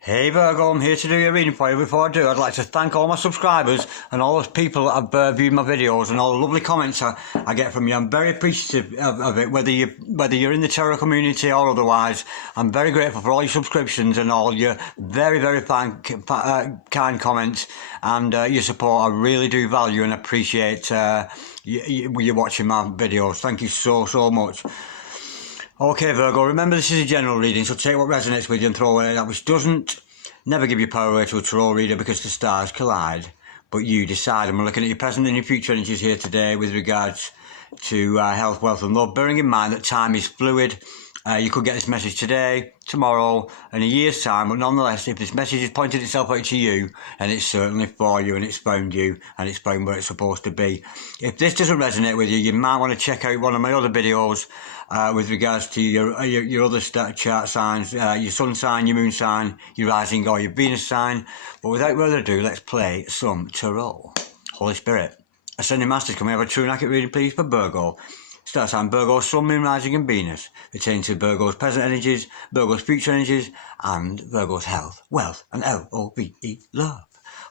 Hey Virgo, I'm here to do your reading for you. Before I do, I'd like to thank all my subscribers and all those people that have viewed my videos and all the lovely comments I get from you. I'm very appreciative of it, whether you're in the tarot community or otherwise. I'm very grateful for all your subscriptions and all your very kind comments and your support. I really do value and appreciate you watching my videos. Thank you so much. Okay, Virgo, remember this is a general reading, so take what resonates with you and throw away that which doesn't. Never give your power away to a tarot reader because the stars collide, but you decide. And we're looking at your present and your future energies here today with regards to health, wealth and love, bearing in mind that time is fluid. You could get this message today, tomorrow, in a year's time, but nonetheless, if this message has pointed itself out to you, and it's certainly for you, and it's found you, and it's found where it's supposed to be. If this doesn't resonate with you, you might want to check out one of my other videos with regards to your other chart signs, your sun sign, your moon sign, your rising or your Venus sign. But without further ado, let's play some tarot. Holy Spirit, Ascending Masters, can we have a true and accurate reading, please, for Virgo? Star sign Virgo, Sun, Moon, Rising and Venus, pertaining to Virgo's present energies, Virgo's future energies, and Virgo's health, wealth, and L-O-V-E, love.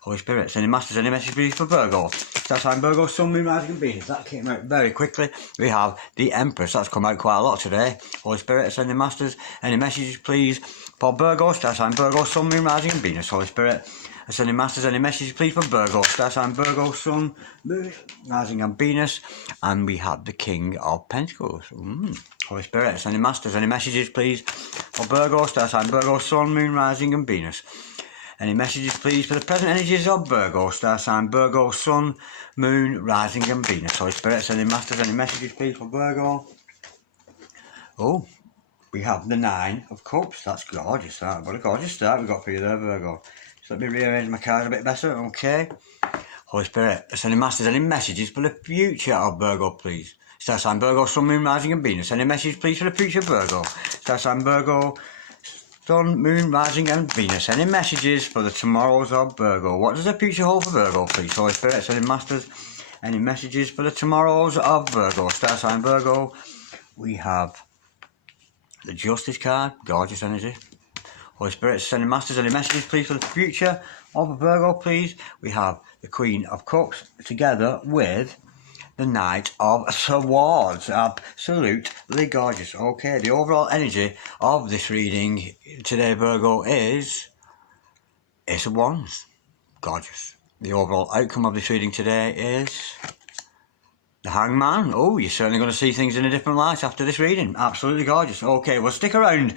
Holy Spirit, sending masters, any message please for Virgo? Star sign Virgo, Sun, Moon, Rising and Venus. That came out very quickly. We have the Empress. That's come out quite a lot today. Holy Spirit, sending masters, any messages please for Virgo? Star sign Virgo, Sun, Moon, Rising and Venus. Holy Spirit, Ascending Masters, any messages please for Virgo? Star sign Virgo, Sun, Moon, Rising and Venus. And we have the King of Pentacles. Holy Spirit, Ascending Masters, any messages please for Virgo? Star sign Virgo, Sun, Moon, Rising and Venus. Any messages please for the present energies of Virgo? Star sign Virgo, Sun, Moon, Rising and Venus. Holy Spirit, Ascending Masters, any messages please for Virgo? Oh, we have the Nine of Cups. That's gorgeous. What a gorgeous start we've got for you there, Virgo. Let me rearrange my cards a bit better, okay? Holy Spirit, Ascending Masters, any messages for the future of Virgo, please? Star sign Virgo, Sun, Moon, Rising and Venus. Any messages, please, for the future of Virgo? Star sign Virgo, Sun, Moon, Rising and Venus. Any messages for the tomorrows of Virgo? What does the future hold for Virgo, please? Holy Spirit, Ascending Masters, any messages for the tomorrows of Virgo? Star sign Virgo, we have the Justice card, gorgeous energy. Holy Spirit, Ascending Masters, any messages please for the future of Virgo, please? We have the Queen of Cups together with the Knight of Swords. Absolutely gorgeous. Okay, the overall energy of this reading today, Virgo, is Ace of Wands. Gorgeous. The overall outcome of this reading today is the Hangman. Oh, you're certainly going to see things in a different light after this reading. Absolutely gorgeous. Okay, well, stick around,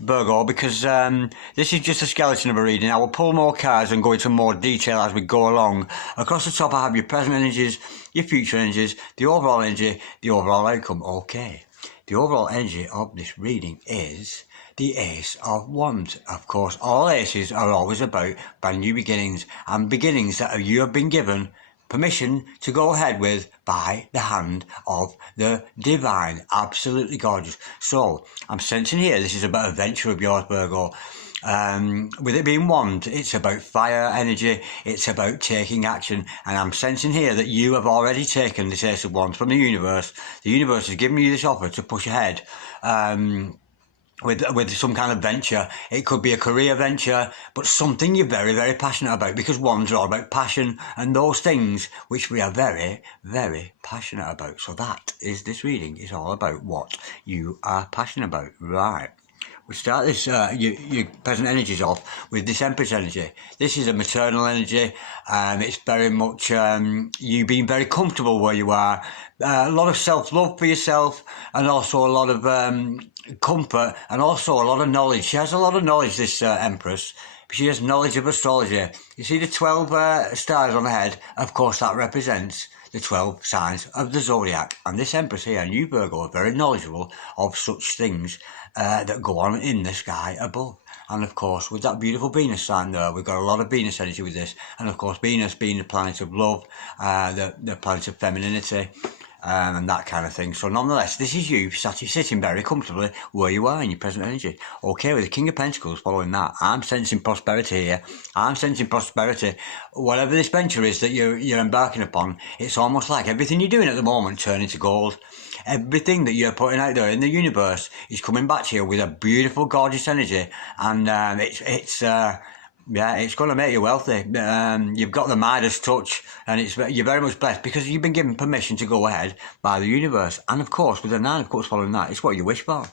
Virgo, because this is just a skeleton of a reading. I will pull more cards and go into more detail as we go along. Across the top I have your present energies, your future energies, the overall energy, the overall outcome. Okay, the overall energy of this reading is the Ace of Wands. Of course, all aces are always about brand new beginnings, and beginnings that you have been given permission to go ahead with by the hand of the divine. Absolutely gorgeous. So I'm sensing here this is about a venture of yours, Virgo. With it being wand, it's about fire energy, it's about taking action, and I'm sensing here that you have already taken this Ace of Wands from the universe. The universe has given you this offer to push ahead with some kind of venture. It could be a career venture, but something you're very passionate about, because wands are all about passion and those things which we are very passionate about. So that is this reading, is all about what you are passionate about. Right, we start this your present energies off with this Empress energy. This is a maternal energy. It's very much you being very comfortable where you are, a lot of self-love for yourself, and also a lot of comfort, and also a lot of knowledge. She has a lot of knowledge, this Empress. She has knowledge of astrology. You see the 12 stars on the head? Of course, that represents the 12 signs of the zodiac. And this Empress here, and you, Virgo, are very knowledgeable of such things that go on in the sky above. And of course, with that beautiful Venus sign there, we've got a lot of Venus energy with this. And of course, Venus being the planet of love, the planet of femininity, and that kind of thing. So nonetheless, this is you sitting very comfortably where you are in your present energy. Okay, with the King of Pentacles following that, I'm sensing prosperity here. I'm sensing prosperity. Whatever this venture is that you're embarking upon, it's almost like everything you're doing at the moment turning to gold. everything that you're putting out there in the universe is coming back to you with a beautiful, gorgeous energy, and yeah, it's going to make you wealthy. You've got the Midas touch, and you're very much blessed because you've been given permission to go ahead by the universe. And of course, with the Nine of Cups following that, it's what you wish for.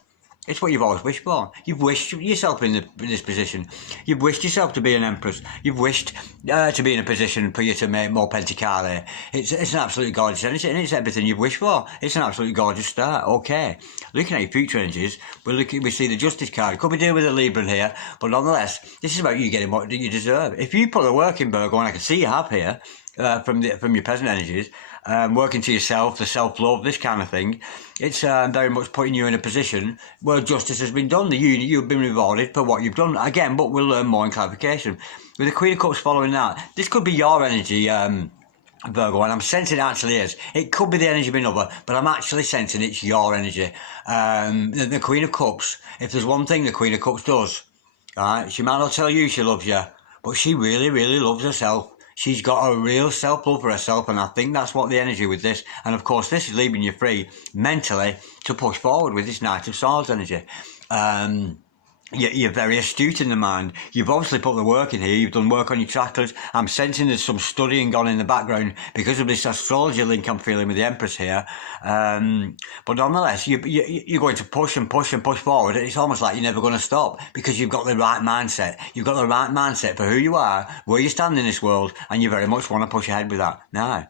It's what you've always wished for. You've wished yourself in this position. You've wished yourself to be an empress. You've wished to be in a position for you to make more Pentacale. It's an absolutely gorgeous energy, and it's everything you've wished for. It's an absolutely gorgeous start. Okay. Looking at your future energies, we see the Justice card. Could be dealing with a Libra here, but nonetheless, this is about you getting what you deserve. If you put the work in, Virgo, and I can see you have here, from your present energies, working to yourself, the self-love, this kind of thing, it's very much putting you in a position where justice has been done. You've been rewarded for what you've done. Again, but we'll learn more in clarification. With the Queen of Cups following that, this could be your energy, Virgo, and I'm sensing it actually is. It could be the energy of another, but I'm actually sensing it's your energy. The Queen of Cups, if there's one thing the Queen of Cups does, she might not tell you she loves you, but she really, really loves herself. She's got a real self-love for herself, and I think that's what the energy with this. And of course, this is leaving you free mentally to push forward with this Knight of Swords energy. You're very astute in the mind. You've obviously put the work in here. You've done work on your chakras. I'm sensing there's some studying gone in the background because of this astrology link I'm feeling with the Empress here. But nonetheless, you're going to push and push and push forward. It's almost like you're never going to stop because you've got the right mindset. You've got the right mindset for who you are, where you stand in this world, and you very much want to push ahead with that. Now,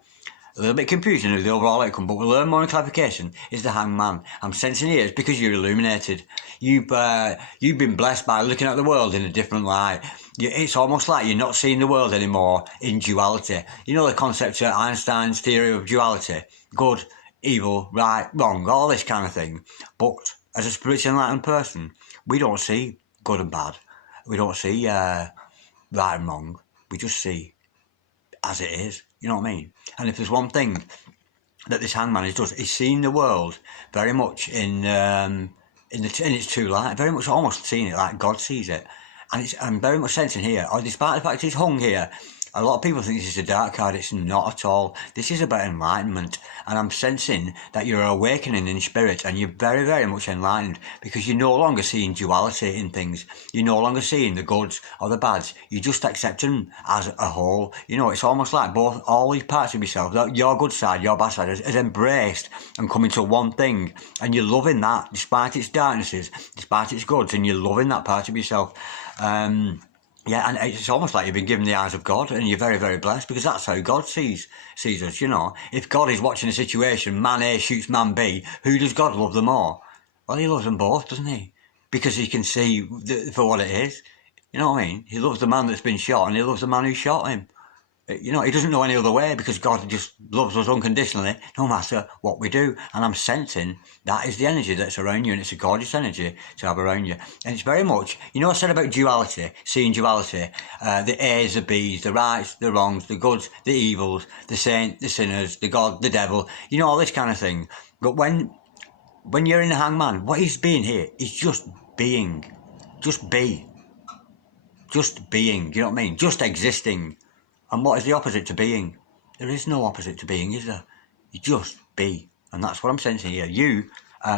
a little bit of confusion of the overall outcome, but we'll learn more in clarification. Is the Hangman. I'm sensing here it's because you're illuminated. You've been blessed by looking at the world in a different light. It's almost like you're not seeing the world anymore in duality. You know the concept of Einstein's theory of duality? Good, evil, right, wrong, all this kind of thing. But as a spiritually enlightened person, we don't see good and bad. We don't see right and wrong. We just see as it is. You know what I mean? And if there's one thing that this Hangman does, he's seeing the world very much in its true light, very much almost seeing it like God sees it. And I'm very much sensing here, despite the fact he's hung here, a lot of people think this is a dark card. It's not at all. This is about enlightenment. And I'm sensing that you're awakening in spirit and you're very, very much enlightened because you're no longer seeing duality in things. You're no longer seeing the goods or the bads. You just accept them as a whole. You know, it's almost like all these parts of yourself, your good side, your bad side, is embraced and come into one thing. And you're loving that despite its darknesses, despite its goods, and you're loving that part of yourself. Yeah, and it's almost like you've been given the eyes of God, and you're very, very blessed because that's how God sees us, you know. If God is watching a situation, man A shoots man B, who does God love the more? Well, he loves them both, doesn't he? Because he can see for what it is. You know what I mean? He loves the man that's been shot, and he loves the man who shot him. You know, he doesn't know any other way because God just loves us unconditionally, no matter what we do. And I'm sensing that is the energy that's around you, and it's a gorgeous energy to have around you. And it's very much, you know, I said about duality, seeing duality, the A's, the B's, the rights, the wrongs, the goods, the evils, the saint, the sinners, the God, the devil, you know, all this kind of thing. But when you're in the Hangman, what he's being here is just being. Just be. Just being, you know what I mean? Just existing. And what is the opposite to being? There is no opposite to being, is there? You just be. And that's what I'm sensing here. You,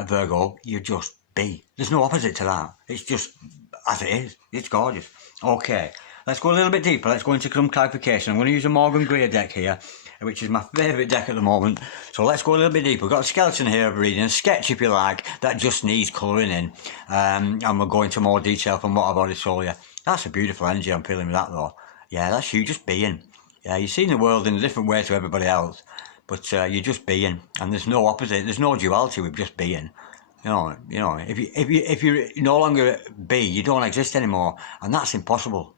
Virgo, you just be. There's no opposite to that. It's just as it is. It's gorgeous. Okay, let's go a little bit deeper. Let's go into some clarification. I'm going to use a Morgan Greer deck here, which is my favourite deck at the moment. So let's go a little bit deeper. We've got a skeleton here of reading, a sketch if you like, that just needs colouring in. And we'll go into more detail from what I've already told you. That's a beautiful energy I'm feeling with that though. Yeah, that's you just being. Yeah, you're seeing the world in a different way to everybody else, but you're just being, and there's no opposite. There's no duality with just being. You know. If you no longer be, you don't exist anymore, and that's impossible.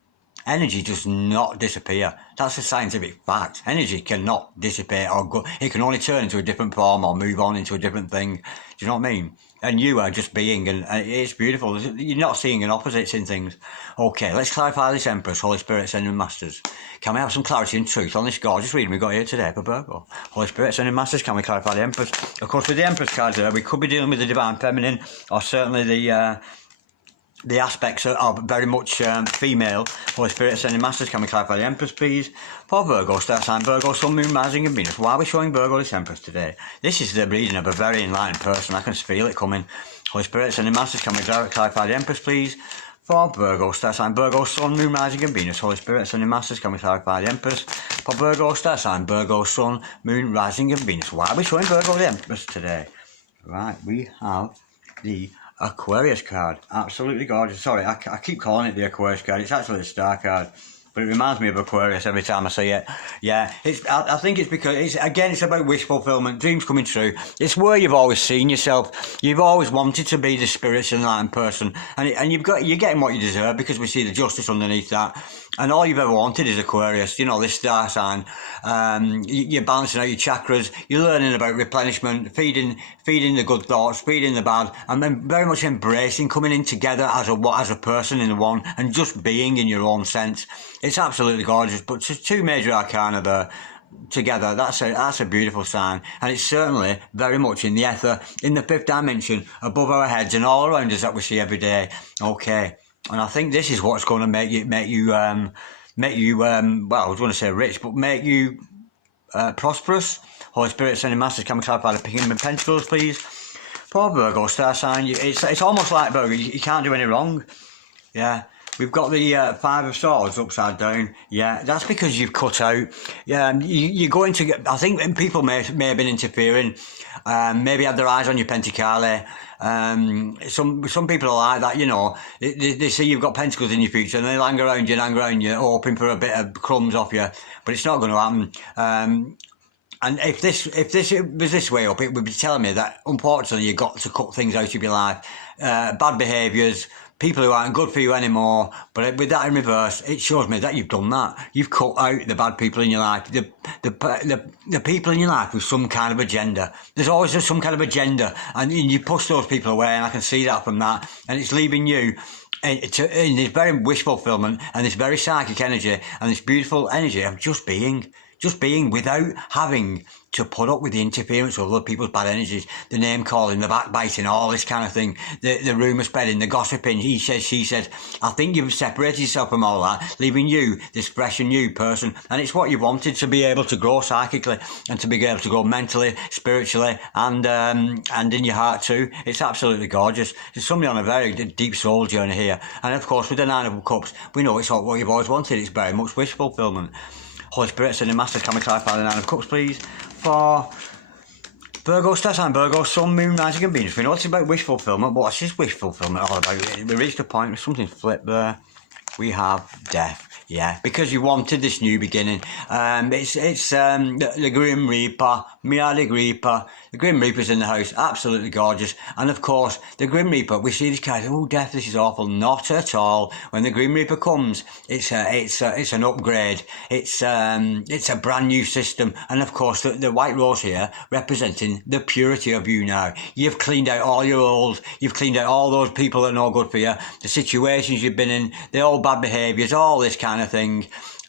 Energy does not disappear. That's a scientific fact. Energy cannot dissipate or go. It can only turn into a different form or move on into a different thing. Do you know what I mean? And you are just being, and it's beautiful. You're not seeing an opposites in things. Okay, let's clarify this Empress, Holy Spirit, Ascending Masters. Can we have some clarity and truth on this gorgeous reading we got here today for Virgo? Holy Spirit, Ascending Masters, can we clarify the Empress? Of course, with the Empress cards there, we could be dealing with the Divine Feminine, or certainly the the aspects are very much female. Holy Spirit Ascending Masters, can we clarify the Empress, please? For Virgo, star sign Virgo, Sun, Moon, Rising and Venus. Why are we showing Virgo this Empress today? This is the reading of a very enlightened person. I can feel it coming. Holy Spirit Ascending Masters, can we clarify the Empress, please? For Virgo, star sign Virgo, Sun, Moon, Rising and Venus. Holy Spirit Ascending Masters, can we clarify the Empress? For Virgo, star sign Virgo, Sun, Moon, Rising and Venus. Why are we showing Virgo the Empress today? Right, we have the Aquarius card. Absolutely gorgeous. Sorry, I keep calling it the Aquarius card. It's actually the Star card. But it reminds me of Aquarius every time I see it. Yeah, I think it's because, it's about wish fulfillment, dreams coming true. It's where you've always seen yourself. You've always wanted to be the spiritual enlightened person. And you're getting what you deserve, because we see the justice underneath that. And all you've ever wanted is Aquarius, this star sign. You're balancing out your chakras. You're learning about replenishment, feeding the good thoughts, feeding the bad, and then very much embracing, coming in together as a person in the one, and just being in your own sense. It's absolutely gorgeous. But two major arcana there together, that's a beautiful sign. And it's certainly very much in the ether, in the fifth dimension, above our heads and all around us, that we see every day. Okay. And I think this is what's going to make you well, I was going to say rich, but make you prosperous. Holy Spirit Ascending Masters, can we clarify the King of Pentacles, please? For Virgo, star sign, it's almost like Virgo, you can't do any wrong. Yeah. We've got the Five of Swords upside down. Yeah, that's because you've cut out. You're going to get. I think people may have been interfering. Maybe had their eyes on your Pentacale. Some people are like that. They see you've got pentacles in your future and they hang around you, hoping for a bit of crumbs off you. But it's not going to happen. And if this was this way up, it would be telling me that unfortunately you've got to cut things out of your life. Bad behaviours. People who aren't good for you anymore, but with that in reverse, it shows me that you've done that. You've cut out the bad people in your life, the people in your life with some kind of agenda. There's always some kind of agenda, and you push those people away, and I can see that from that, and it's leaving you in this very wish fulfillment, and this very psychic energy, and this beautiful energy of just being without having to put up with the interference of other people's bad energies, the name calling, the backbiting, all this kind of thing, the rumour spreading, the gossiping, he says, she says. I think you've separated yourself from all that, leaving you this fresh and new person. And it's what you wanted, to be able to grow psychically and to be able to grow mentally, spiritually, and in your heart too. It's absolutely gorgeous. There's somebody on a very deep soul journey here. And of course, with the Nine of Cups, we know it's what you've always wanted. It's very much wish fulfillment. Holy Spirit Ascending Masters, can we clarify the Nine of Cups, please? For Virgo, star sign Virgo, Sun, Moon, Rising and Venus. We know it's about wish fulfillment, but what's this wish fulfillment all about? We reached a point where something's flipped there. We have death. Yeah, because you wanted this new beginning. It's the Grim Reaper, Miadic Reaper. The Grim Reaper's in the house, absolutely gorgeous. And of course, the Grim Reaper, we see this guy, oh, death, this is awful. Not at all. When the Grim Reaper comes, it's an upgrade. It's a brand new system. And of course, the white rose here representing the purity of you now. You've cleaned out all your old, you've cleaned out all those people that are no good for you, the situations you've been in, the old bad behaviours, all this kind of thing.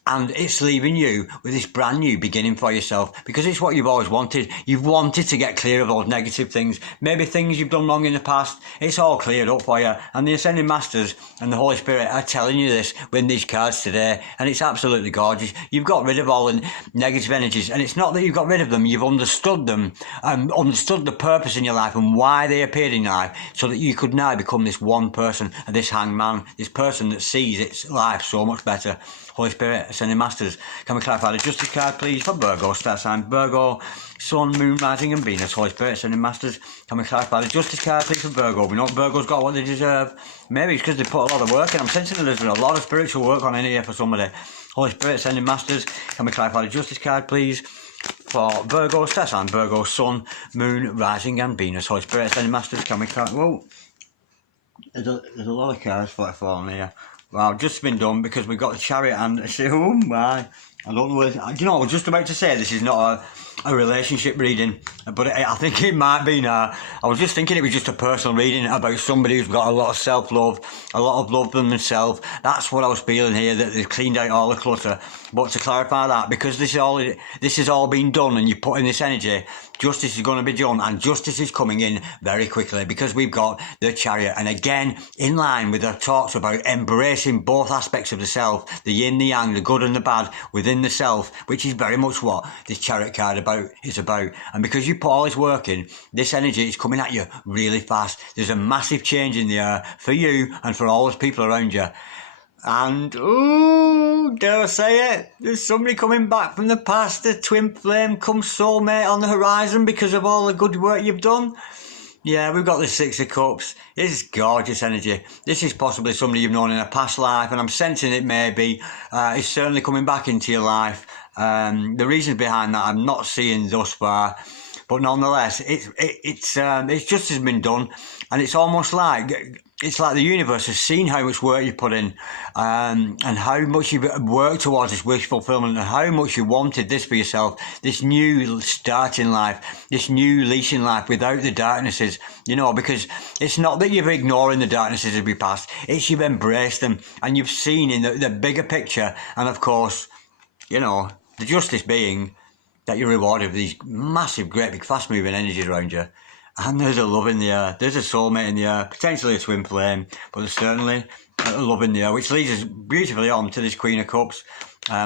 And it's leaving you with this brand new beginning for yourself, because it's what you've always wanted. You've wanted to get clear of those negative things, maybe things you've done wrong in the past. It's all cleared up for you, and the Ascending Masters and the Holy Spirit are telling you this with these cards today, and it's absolutely gorgeous. You've got rid of all the negative energies, and it's not that you've got rid of them, you've understood them and understood the purpose in your life and why they appeared in your life, so that you could now become this one person, this hangman, this person that sees its life so much better. Holy Spirit, Ascending Masters, can we clarify the Justice card, please? For Virgo, star sign Virgo, Sun, Moon, Rising and Venus. Holy Spirit, Ascending Masters, can we clarify the Justice card, please, for Virgo? We know Virgo's got what they deserve. Maybe it's because they put a lot of work in. I'm sensing that there's a lot of spiritual work on in here for somebody. Holy Spirit, Ascending Masters, can we clarify the Justice card, please? For Virgo, star sign Virgo, Sun, Moon, Rising and Venus. Holy Spirit, Ascending Masters, can we clarify... Whoa, there's a lot of cards falling here. Wow, just been done because we've got the Chariot and oh my, I don't know. Do you know? I was just about to say this is not a relationship reading, but I think it might be now. I was just thinking it was just a personal reading about somebody who's got a lot of self-love, a lot of love for themselves. That's what I was feeling here, that they've cleaned out all the clutter. But to clarify that, because this is all been done and you put in this energy, justice is going to be done, and justice is coming in very quickly, because we've got the Chariot. And again, in line with the talks about embracing both aspects of the self, the yin, the yang, the good and the bad within the self, which is very much what this Chariot card is about. And because you put all this work in, this energy is coming at you really fast. There's a massive change in the air for you and for all those people around you. And, ooh, dare I say it, there's somebody coming back from the past, a twin flame come soulmate on the horizon because of all the good work you've done. Yeah, we've got the Six of Cups. This is gorgeous energy. This is possibly somebody you've known in a past life, and I'm sensing it maybe. It's certainly coming back into your life. The reasons behind that I'm not seeing thus far. But nonetheless, it's just has been done, and it's almost like the universe has seen how much work you put in, and how much you've worked towards this wish fulfillment, and how much you wanted this for yourself, this new start in life, this new leash in life without the darknesses, because it's not that you're ignoring the darknesses of your past, it's you've embraced them, and you've seen in the bigger picture, and of course, the justice being that you're rewarded with these massive, great, big, fast-moving energies around you. And there's a love in the air. There's a soulmate in the air, potentially a twin flame, but there's certainly a love in the air, which leads us beautifully on to this Queen of Cups,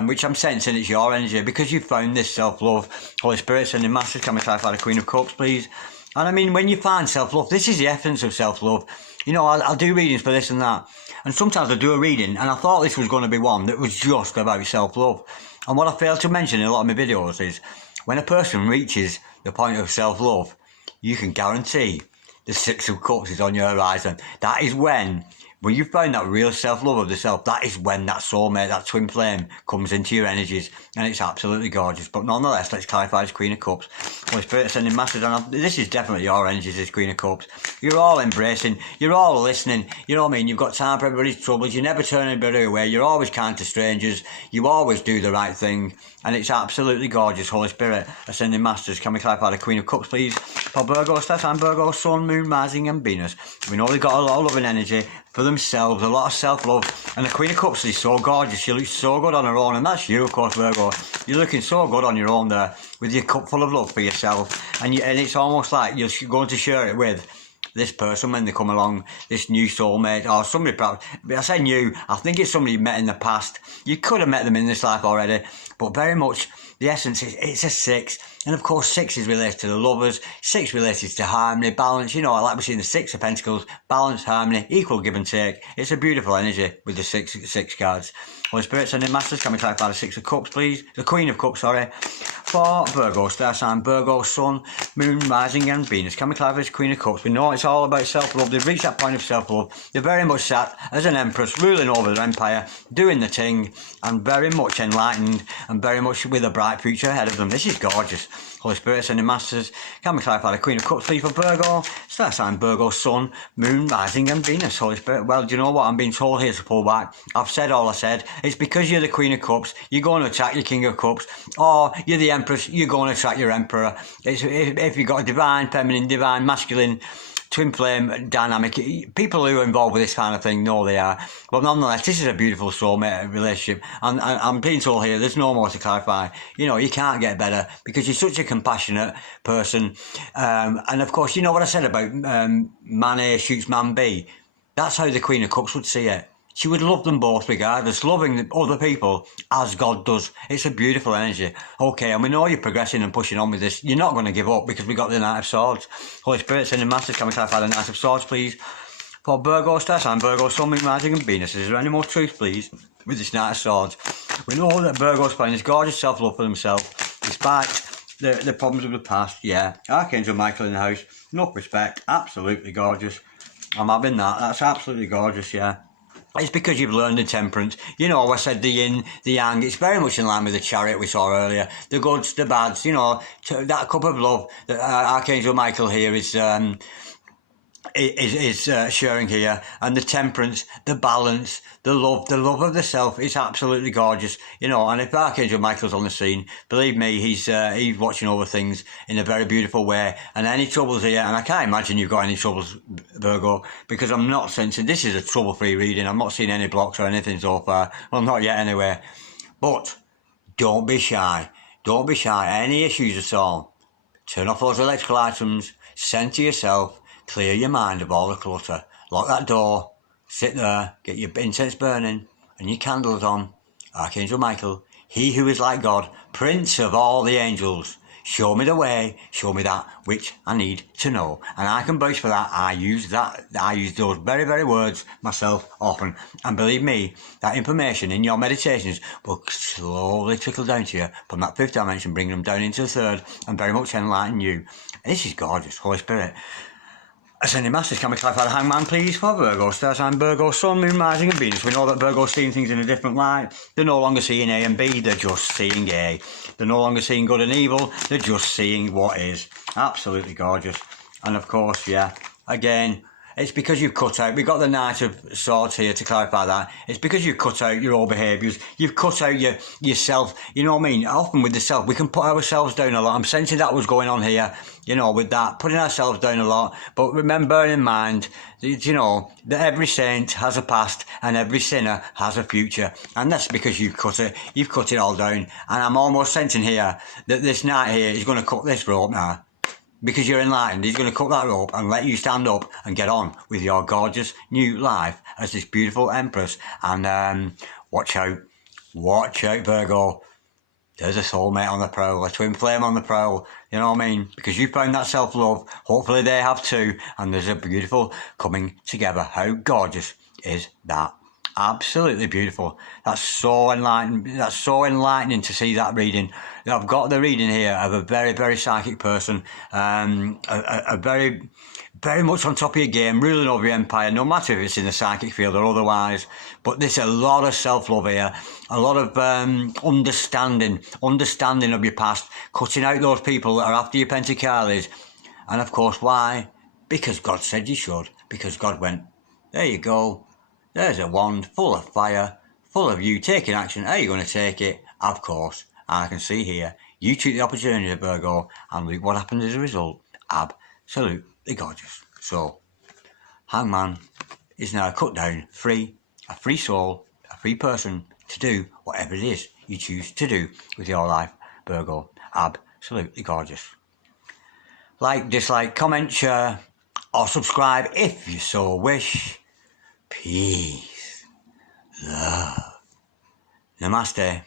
which I'm sensing it's your energy, because you've found this self-love. Holy Spirit, sending masters, can we clarify the Queen of Cups, please? And I mean, when you find self-love, this is the essence of self-love. I'll do readings for this and that. And sometimes I do a reading, and I thought this was going to be one that was just about self-love. And what I fail to mention in a lot of my videos is, when a person reaches the point of self-love, you can guarantee the Six of Cups is on your horizon. That is when you've found that real self-love of the self, that is when that soulmate, that twin flame, comes into your energies, and it's absolutely gorgeous. But nonetheless, let's clarify this Queen of Cups. Holy Spirit sending masters, and this is definitely your energies, this Queen of Cups. You're all embracing, you're all listening, you know what I mean? You've got time for everybody's troubles, you never turn anybody away, you're always kind to strangers, you always do the right thing, and it's absolutely gorgeous. Holy Spirit ascending masters, can we clarify the Queen of Cups, please? For Virgo, star sign Virgo, Sun, Moon, Rising and Venus. We know they've got a lot of love and energy for themselves, a lot of self-love, and the Queen of Cups is so gorgeous. She looks so good on her own, and that's you, of course, Virgo. You're looking so good on your own there, with your cup full of love for yourself, and it's almost like you're going to share it with this person when they come along, this new soulmate, or somebody perhaps, I say new, I think it's somebody you met in the past. You could have met them in this life already, but very much the essence is it's a six, and of course 6 is related to the lovers, 6 related to harmony, balance, I like we're seeing the 6 of Pentacles, balance, harmony, equal give and take. It's a beautiful energy with the six cards. Holy Spirit sending masters, can we clarify the 6 of Cups, please? The Queen of Cups, sorry. For Virgo, star sign Virgo, Sun, Moon, Rising and Venus. Can we clarify this Queen of Cups? We know it's all about self-love. They've reached that point of self-love. They're very much sat as an empress, ruling over their empire, doing the thing, and very much enlightened, and very much with a bright future ahead of them. This is gorgeous. Holy Spirit sending masters, can we clarify the Queen of Cups, please, for Virgo? Star sign Virgo, Sun, Moon, Rising and Venus. Holy Spirit, well, do you know what? I'm being told here to pull back. I've said all I said. It's because you're the Queen of Cups, you're going to attack your King of Cups, or you're the Empress, you're going to attack your Emperor. If you've got a divine, feminine, divine, masculine, twin flame dynamic, people who are involved with this kind of thing know they are. But nonetheless, this is a beautiful soulmate relationship, and I'm being told here there's no more to clarify. You can't get better, because you're such a compassionate person, and of course, you know what I said about man A shoots man B. That's how the Queen of Cups would see it. She would love them both regardless, loving other people as God does. It's a beautiful energy. Okay, and we know you're progressing and pushing on with this. You're not going to give up, because we got the Knight of Swords. Holy Spirit sending masters, can we clarify the Knight of Swords, please? For Virgo, star sign Virgo, Sun, Moon, Rising and Venus. Is there any more truth, please, with this Knight of Swords? We know that Virgo's finding this gorgeous self-love for himself, despite the problems of the past. Yeah, Archangel Michael in the house. Enough respect. Absolutely gorgeous. I'm having that. That's absolutely gorgeous, yeah. It's because you've learned the temperance. I said the yin, the yang. It's very much in line with the Chariot we saw earlier. The goods, the bads, that cup of love that Archangel Michael here is is sharing here, and the temperance, the balance, the love of the self is absolutely gorgeous, you know. And if Archangel Michael's on the scene, believe me, he's watching over things in a very beautiful way. And any troubles here, and I can't imagine you've got any troubles, Virgo, because I'm not sensing this is a trouble-free reading. I'm not seeing any blocks or anything so far. Well, not yet anyway. But don't be shy. Don't be shy. Any issues at all, turn off those electrical items, centre yourself, clear your mind of all the clutter, lock that door, sit there, get your incense burning and your candles on. Archangel Michael, he who is like God, Prince of all the angels, show me the way, show me that which I need to know. And I can vouch for that. I use those very, very words myself often. And believe me, that information in your meditations will slowly trickle down to you from that fifth dimension, bringing them down into the third, and very much enlighten you. And this is gorgeous, Holy Spirit. Ascending Masters, can we clarify the Hangman, please, for Virgo? Star sign Virgo, Sun, Moon, Rising and Venus. We know that Virgo's seeing things in a different light. They're no longer seeing A and B, they're just seeing A. They're no longer seeing good and evil, they're just seeing what is. Absolutely gorgeous. And of course, yeah, again, it's because you've cut out, we've got the Knight of Swords here to clarify that. It's because you've cut out your old behaviours, you've cut out yourself, you know what I mean? Often with the self, we can put ourselves down a lot. I'm sensing that was going on here, you know, with that, putting ourselves down a lot. But remember in mind, you know, that every saint has a past and every sinner has a future. And that's because you've cut it all down. And I'm almost sensing here that this knight here is going to cut this rope now. Because you're enlightened, he's going to cut that rope and let you stand up and get on with your gorgeous new life as this beautiful empress. And watch out, Virgo. There's a soulmate on the prowl, a twin flame on the prowl, you know what I mean? Because you found that self-love, hopefully they have too, and there's a beautiful coming together. How gorgeous is that? Absolutely beautiful. That's so enlightening. That's so enlightening to see that reading. I've got the reading here of a very, very psychic person, a very, very much on top of your game, ruling over your empire, no matter if it's in the psychic field or otherwise. But there's a lot of self-love here, a lot of understanding of your past, cutting out those people that are after your Pentacalis. And of course, why? Because God said you should. Because God went, there you go. There's a wand full of fire, full of you taking action. Are you going to take it? Of course. I can see here. You took the opportunity, Virgo, and look what happened as a result. Absolutely gorgeous. So, Hangman is now cut down, free, a free soul, a free person to do whatever it is you choose to do with your life, Virgo. Absolutely gorgeous. Like, dislike, comment, share, or subscribe if you so wish. Peace, love, namaste.